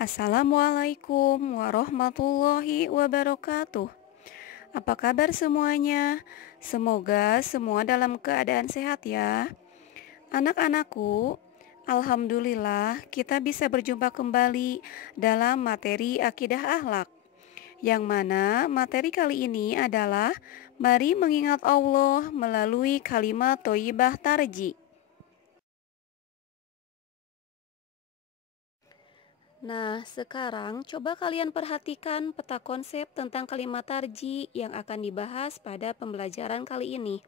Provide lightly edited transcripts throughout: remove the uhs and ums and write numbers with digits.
Assalamualaikum warahmatullahi wabarakatuh. Apa kabar semuanya? Semoga semua dalam keadaan sehat ya. Anak-anakku, alhamdulillah kita bisa berjumpa kembali dalam materi akidah akhlak. Yang mana materi kali ini adalah mari mengingat Allah melalui kalimat thoyyibah tarji. Nah, sekarang coba kalian perhatikan peta konsep tentang kalimat tarji yang akan dibahas pada pembelajaran kali ini.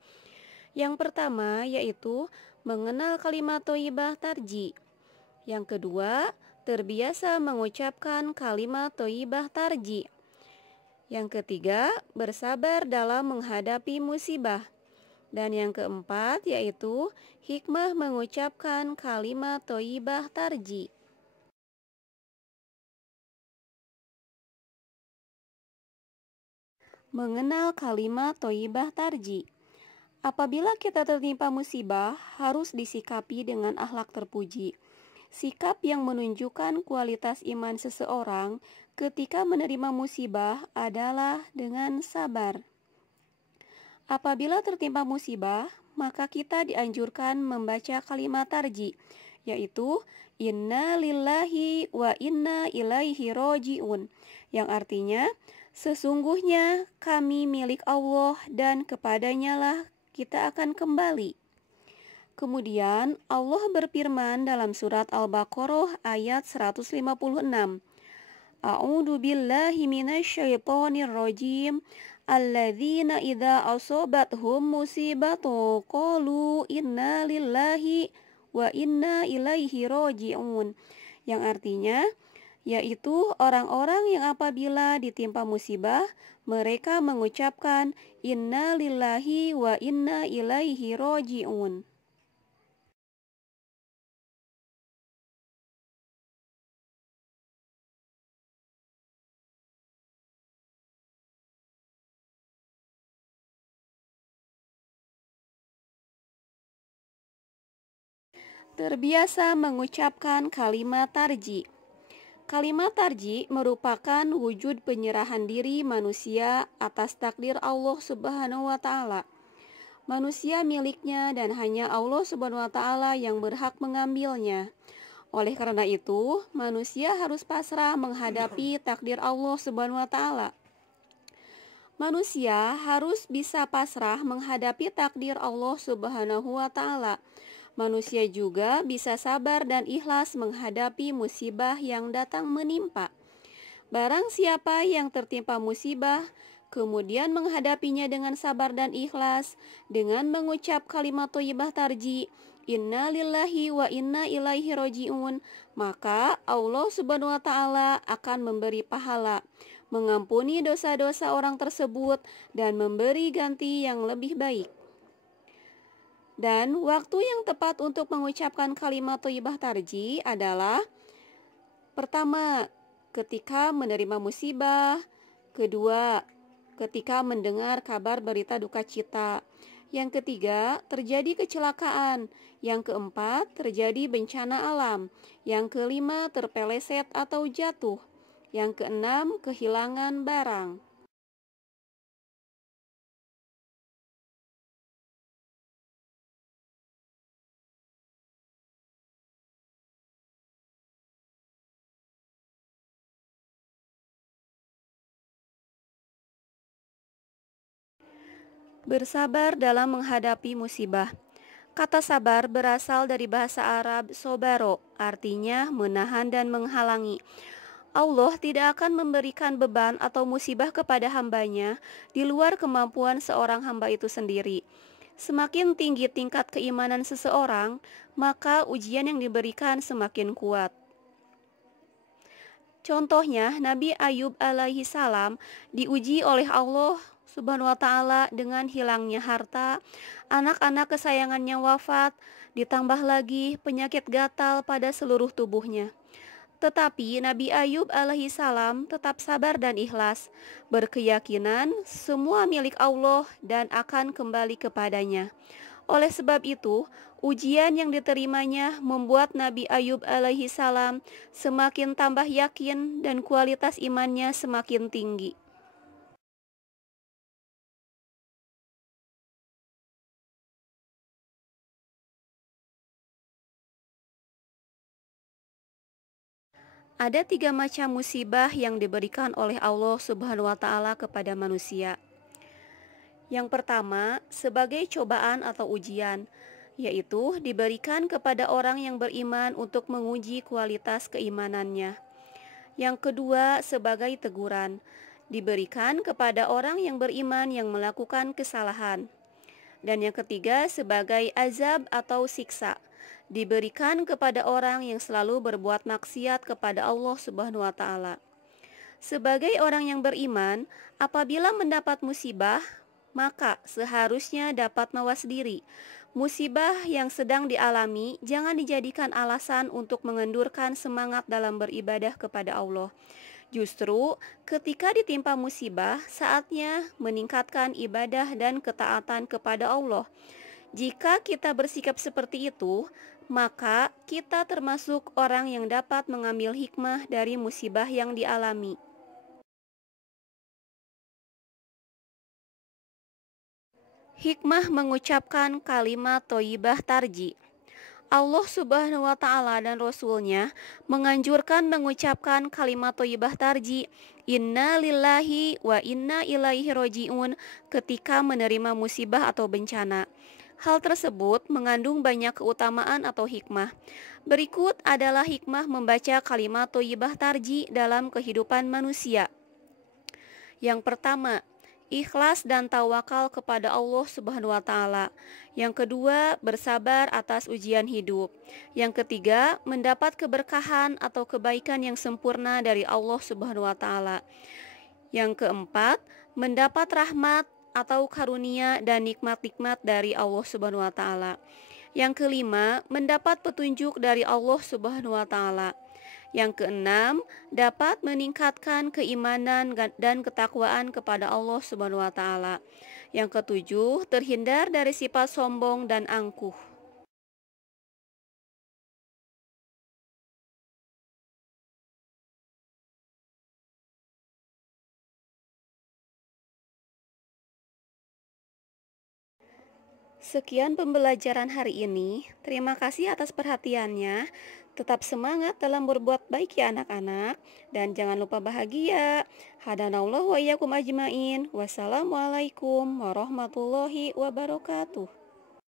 Yang pertama yaitu mengenal kalimat thoyyibah tarji. Yang kedua, terbiasa mengucapkan kalimat thoyyibah tarji. Yang ketiga, bersabar dalam menghadapi musibah. Dan yang keempat yaitu hikmah mengucapkan kalimat thoyyibah tarji. Mengenal kalimat thoyyibah tarji. Apabila kita tertimpa musibah, harus disikapi dengan akhlak terpuji. Sikap yang menunjukkan kualitas iman seseorang ketika menerima musibah adalah dengan sabar. Apabila tertimpa musibah, maka kita dianjurkan membaca kalimat tarji, yaitu Inna lillahi wa inna ilaihi roji'un, yang artinya sesungguhnya kami milik Allah dan kepadanya lah kita akan kembali. Kemudian Allah berfirman dalam surat Al-Baqarah ayat 156. A'udzu billahi minasyaitonir rajim. Alladzina idza asabathum musibatu qalu inna lillahi wa inna ilaihi raji'un. Yang artinya yaitu orang-orang yang apabila ditimpa musibah mereka mengucapkan inna lillahi wa inna ilaihi raji'un. Terbiasa mengucapkan kalimat tarji. Kalimat tarji merupakan wujud penyerahan diri manusia atas takdir Allah Subhanahu wa taala. Manusia miliknya dan hanya Allah Subhanahu wa taala yang berhak mengambilnya. Oleh karena itu, manusia harus pasrah menghadapi takdir Allah Subhanahu wa taala. Manusia harus bisa pasrah menghadapi takdir Allah Subhanahu wa taala. Manusia juga bisa sabar dan ikhlas menghadapi musibah yang datang menimpa. Barang siapa yang tertimpa musibah, kemudian menghadapinya dengan sabar dan ikhlas, dengan mengucap kalimat thayyibah tarji, Inna lillahi wa inna ilaihi roji'un, maka Allah Subhanahu wa taala akan memberi pahala, mengampuni dosa-dosa orang tersebut dan memberi ganti yang lebih baik. Dan waktu yang tepat untuk mengucapkan kalimat thayyibah tarji adalah pertama, ketika menerima musibah. Kedua, ketika mendengar kabar berita duka cita. Yang ketiga, terjadi kecelakaan. Yang keempat, terjadi bencana alam. Yang kelima, terpeleset atau jatuh. Yang keenam, kehilangan barang. Bersabar dalam menghadapi musibah. Kata sabar berasal dari bahasa Arab sobaro, artinya menahan dan menghalangi. Allah tidak akan memberikan beban atau musibah kepada hambanya di luar kemampuan seorang hamba itu sendiri. Semakin tinggi tingkat keimanan seseorang, maka ujian yang diberikan semakin kuat. Contohnya, Nabi Ayub alaihi salam diuji oleh Allah Subhanahu wa taala dengan hilangnya harta, anak-anak kesayangannya wafat, ditambah lagi penyakit gatal pada seluruh tubuhnya. Tetapi Nabi Ayub alaihi salam tetap sabar dan ikhlas, berkeyakinan semua milik Allah dan akan kembali kepadanya. Oleh sebab itu, Ujian yang diterimanya membuat Nabi Ayub alaihi salam semakin tambah yakin dan kualitas imannya semakin tinggi. Ada 3 macam musibah yang diberikan oleh Allah Subhanahu wa Ta'ala kepada manusia. Yang pertama, sebagai cobaan atau ujian, yaitu diberikan kepada orang yang beriman untuk menguji kualitas keimanannya. Yang kedua, sebagai teguran, diberikan kepada orang yang beriman yang melakukan kesalahan. Dan yang ketiga, sebagai azab atau siksa, diberikan kepada orang yang selalu berbuat maksiat kepada Allah Subhanahu wa Ta'ala. Sebagai orang yang beriman, apabila mendapat musibah, maka seharusnya dapat mawas diri. Musibah yang sedang dialami jangan dijadikan alasan untuk mengendurkan semangat dalam beribadah kepada Allah. Justru ketika ditimpa musibah, saatnya meningkatkan ibadah dan ketaatan kepada Allah. Jika kita bersikap seperti itu, maka kita termasuk orang yang dapat mengambil hikmah dari musibah yang dialami. Hikmah mengucapkan kalimat thoyyibah tarji. Allah Subhanahu wa Ta'ala dan Rasul-Nya menganjurkan mengucapkan kalimat thoyyibah tarji, inna lillahi wa inna ilaihi roji'un, ketika menerima musibah atau bencana. Hal tersebut mengandung banyak keutamaan atau hikmah. Berikut adalah hikmah membaca kalimat thoyyibah tarji dalam kehidupan manusia. Yang pertama, ikhlas dan tawakal kepada Allah Subhanahu wa Ta'ala. Yang kedua, bersabar atas ujian hidup. Yang ketiga, mendapat keberkahan atau kebaikan yang sempurna dari Allah Subhanahu wa Ta'ala. Yang keempat, mendapat rahmat atau karunia dan nikmat-nikmat dari Allah Subhanahu wa Ta'ala. Yang kelima, mendapat petunjuk dari Allah Subhanahu wa Ta'ala. Yang keenam, dapat meningkatkan keimanan dan ketakwaan kepada Allah Subhanahu wa Ta'ala. Yang ketujuh, terhindar dari sifat sombong dan angkuh. Sekian pembelajaran hari ini. Terima kasih atas perhatiannya. Tetap semangat dalam berbuat baik ya anak-anak. Dan jangan lupa bahagia. Hadanallahu wa iyyakum ajmain. Wassalamualaikum warahmatullahi wabarakatuh.